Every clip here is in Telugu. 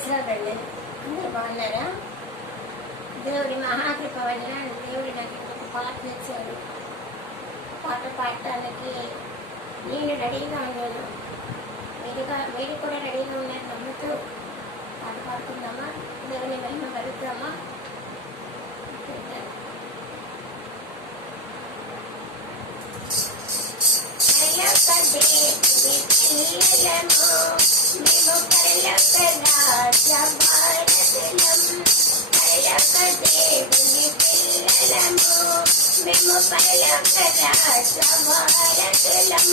చేశాడండి. అందరూ బాగున్నారా? దేవుడి మహాకృప వలన దేవుడి నాకు ఇంకొక పాట ఇచ్చాడు. పాట పాడటానికి నేను రెడీగా ఉన్నాను. మీరు కూడా రెడీగా ఉన్నాను నమ్ముతూ పాట పాడుకుందామా? దేవుని మహిమ కలుగుతామా? మేము పరలోక రాజభారతులం, పరలోక దేవుని పిల్లలము. మేము పరలోక రాజభారతులం,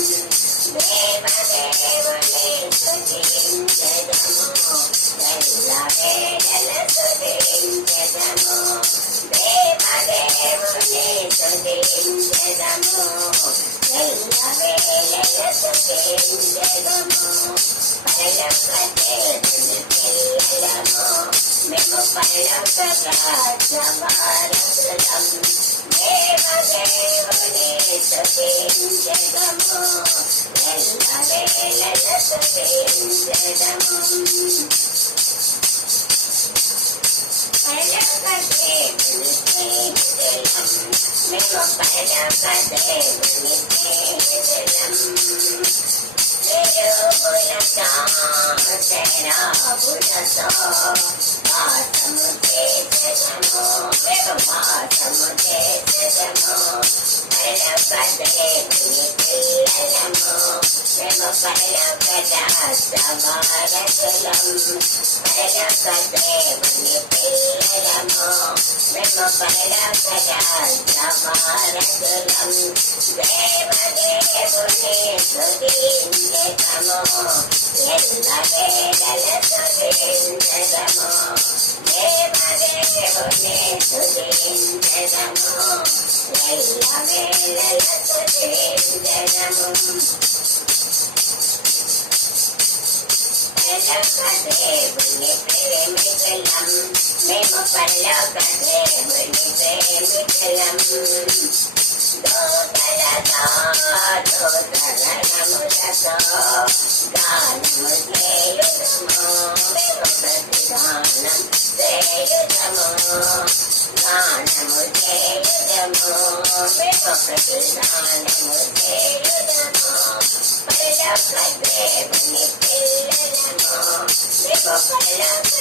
దేవదేవుని స్తుతించెదము, ఎల్లవేళల స్తుతించెదము. దేవదేవుని స్తుతించెదము, ఎల్లవేళల స్తుతించెదము. పరలోక దేవుని పిల్లలము, మేము పరలోక రాజభారతులం, దేవదేవుని స్తుతించెదము, ఎల్లవేళల స్తుతించెదము. పరలోక దేవుని స్నేహితులం, మేము పరలోక దేవుని స్నేహితులం. చెరువులతో చెరావులతో వాసము చేసెదము, మేము వాసము చేసెదము. పరలోక దేవుని పిల్లలము, మేము పరలోక రాజభారతులం, పరలోక దేవుని పిల్లలము, మేము పరలోక రాజభారతులం. దేవదేవుని స్తుతించెదము, ఎల్లవేళల స్తుతించెదము. దేవదేవుని స్తుతించెదము, ఎల్లవేళల స్తుతించెదము. పరలోక దేవుని ప్రేమికులం, మేము పరలోక దేవుని ప్రేమికులం. దూతలతో దూతగణములతో గానము చేయుదము, మేము ప్రతిగానం చేయుదము. గానము చేయుదము, మేము ప్రతిగానము చేయుదము. పరలోక దేవుని పిల్లలము, మేము పరలోక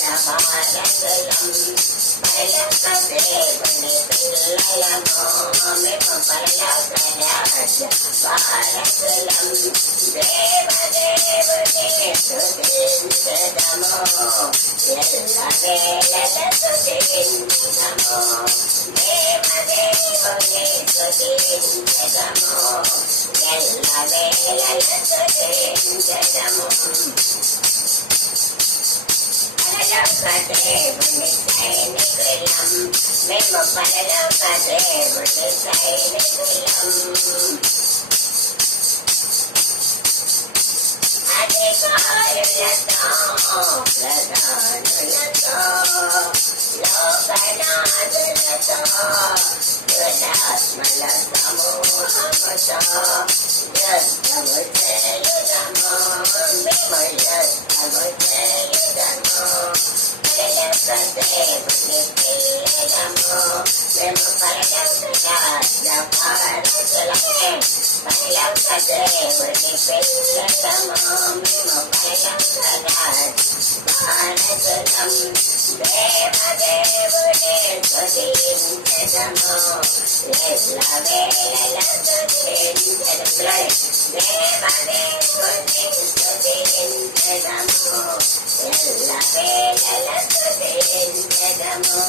రాజభారతులం, పరలోక దేవుని పిల్లలము, మేము పరలోక రాజభారతులం. దేవదేవుని స్తుతించెదము, ఎల్లవేళల స్తుతించెదము. దేవదేవుని స్తుతించెదము, ఎల్లవేళల స్తుతించెదము. పరలోక దేవుని సైనికులం, మేము పరలోక దేవుని సైనికులం. అధికారులతో ప్రధానులతో లోకనాథులతో దురాత్మల సమూహముతో యుద్ధము చేయుదము, మేము యుద్ధము చేయుదము. పరలోక దేవుని పిల్లలము, మేము పరలోక రాజభారతులం, పరలోక దేవుని పిల్లలము, మేము పరలోక రాజభారతులం. దేవదేవుని స్తుతించెదము, ఎల్లవేళల స్తుతించెదము. దేవదేవుని స్తుతించెదము, ఎల్లవేళల స్తుతించెదము.